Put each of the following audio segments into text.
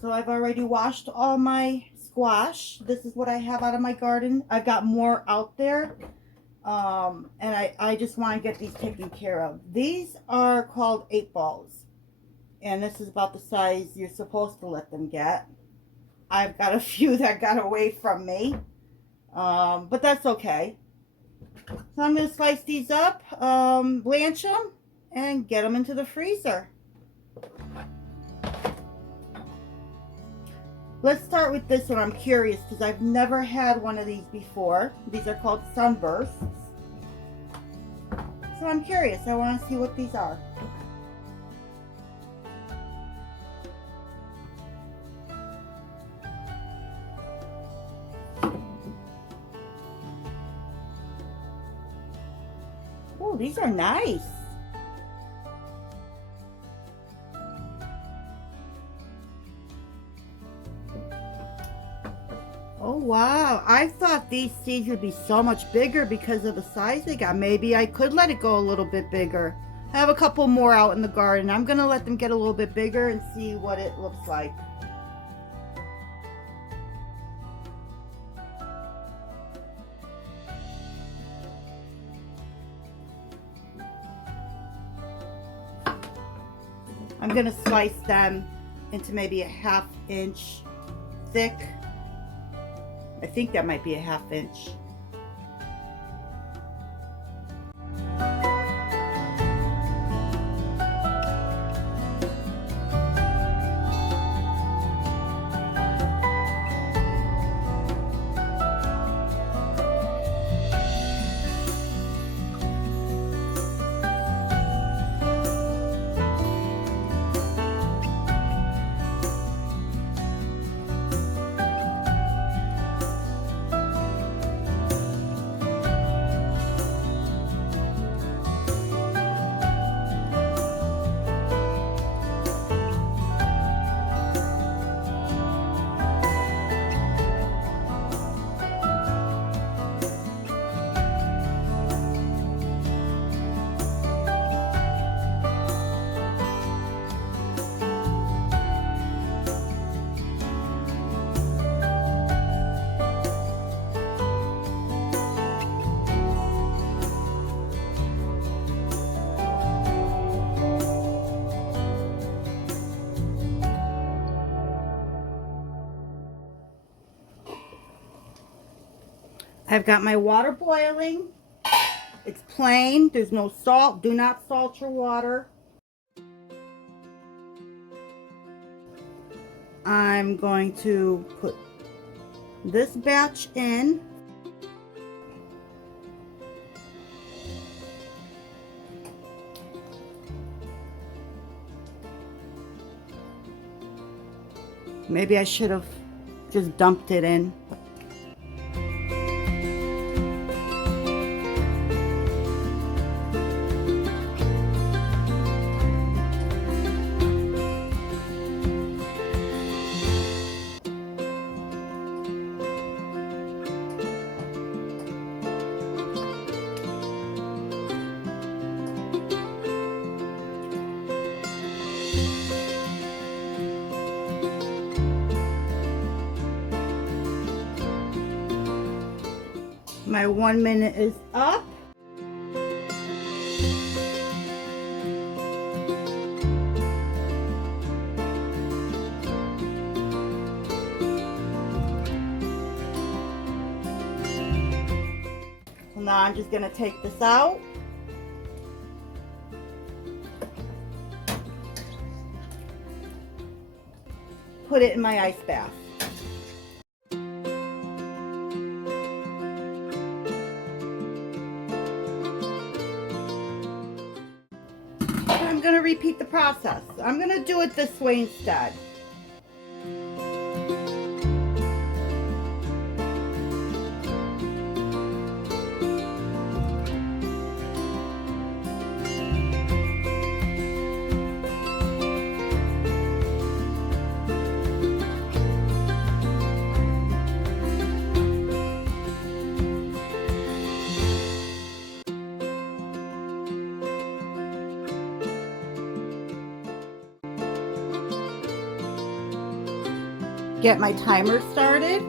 So I've already washed all my squash. This is what I have out of my garden. I've got more out there. And I just want to get these taken care of. These are called 8 balls. And this is about the size you're supposed to let them get. I've got a few that got away from me. But that's okay. So I'm going to slice these up, blanch them, and get them into the freezer. Let's start with this one. I'm curious because I've never had one of these before. These are called sunbursts. So I'm curious. I want to see what these are. Oh, these are nice. Oh wow, I thought these seeds would be so much bigger because of the size they got. Maybe I could let it go a little bit bigger. I have a couple more out in the garden. I'm gonna let them get a little bit bigger and see what it looks like. I'm gonna slice them into maybe a 1/2 inch thick. I think that might be a 1/2 inch. I've got my water boiling. It's plain. There's no salt. Do not salt your water. I'm going to put this batch in. Maybe I should have just dumped it in. My 1 minute is up. So now I'm just going to take this out. Put it in my ice bath. I'm going to repeat the process. I'm going to do it this way instead. get my timer started.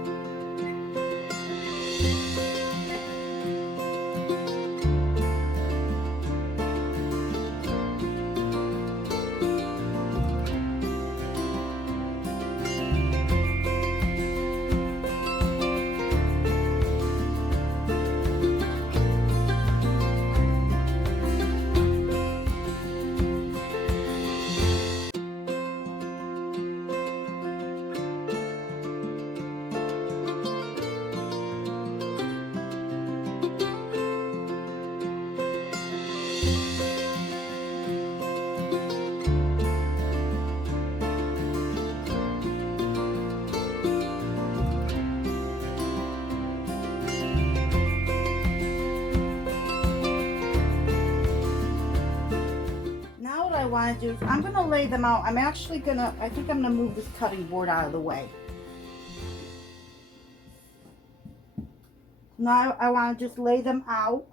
I want to do is I'm going to lay them out. I think I'm going to move this cutting board out of the way. Now I want to just lay them out.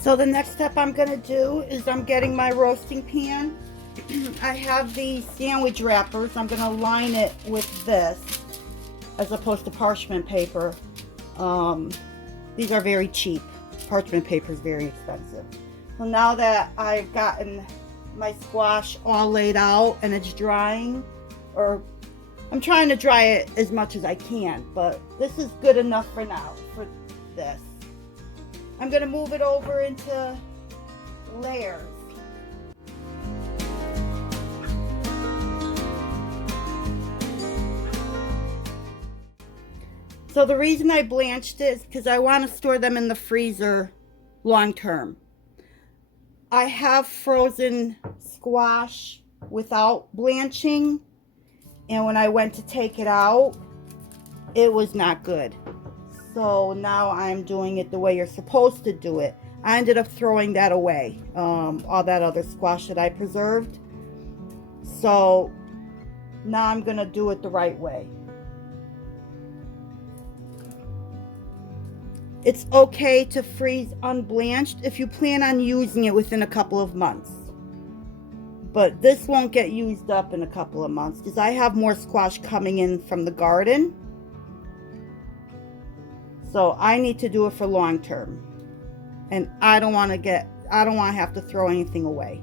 So the next step I'm going to do is I'm getting my roasting pan. I have these sandwich wrappers. I'm going to line it with this as opposed to parchment paper. These are very cheap. Parchment paper is very expensive. So now that I've gotten my squash all laid out and it's drying, or I'm trying to dry it as much as I can, but this is good enough for now for this. I'm going to move it over into layers. So the reason I blanched it is because I want to store them in the freezer long term. I have frozen squash without blanching, and when I went to take it out, it was not good. So now I'm doing it the way you're supposed to do it. I ended up throwing that away, all that other squash that I preserved. So now I'm going to do it the right way. It's okay to freeze unblanched if you plan on using it within a couple of months. But this won't get used up in a couple of months because I have more squash coming in from the garden. So I need to do it for long term. And I don't want to have to throw anything away.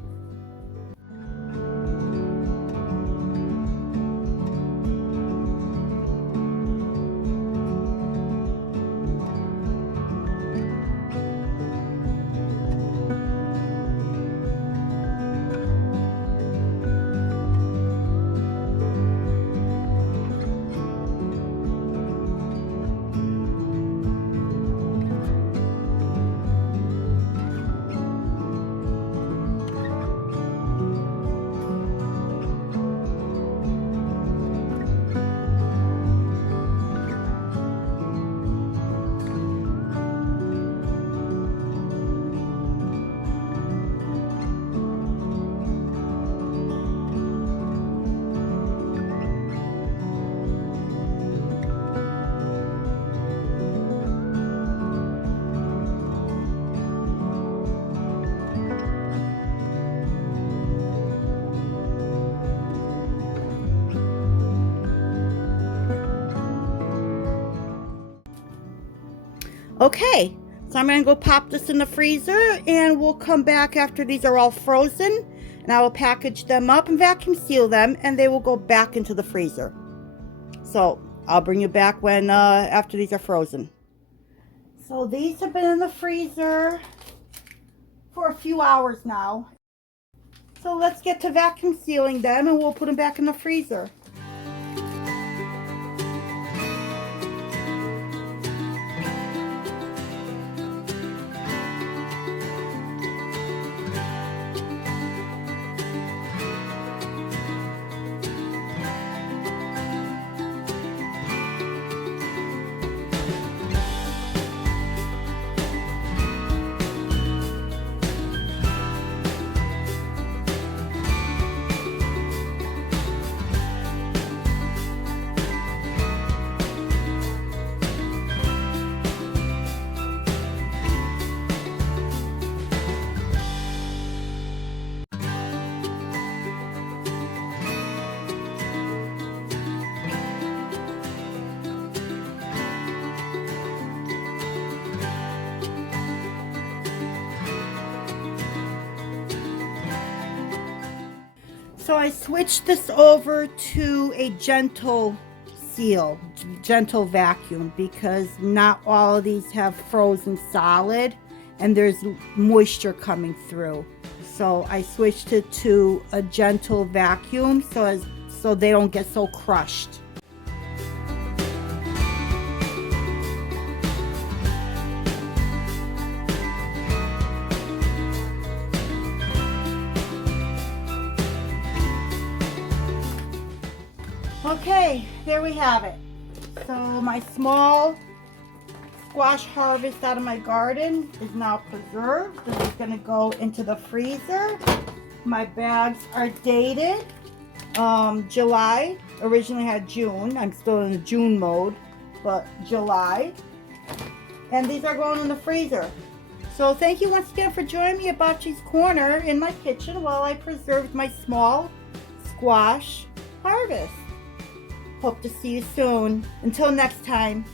Okay, so I'm going to go pop this in the freezer, and we'll come back after these are all frozen, and I will package them up and vacuum seal them, and they will go back into the freezer. So I'll bring you back when after these are frozen. So these have been in the freezer for a few hours now. So let's get to vacuum sealing them, and we'll put them back in the freezer. So I switched this over to a gentle seal, gentle vacuum, because not all of these have frozen solid and there's moisture coming through. So I switched it to a gentle vacuum so they don't get so crushed. Okay, there we have it. So my small squash harvest out of my garden is now preserved. This is going to go into the freezer. My bags are dated July. Originally had June. I'm still in the June mode, but July. And these are going in the freezer. So thank you once again for joining me at Bocce's Corner in my kitchen while I preserved my small squash harvest. Hope to see you soon. Until next time.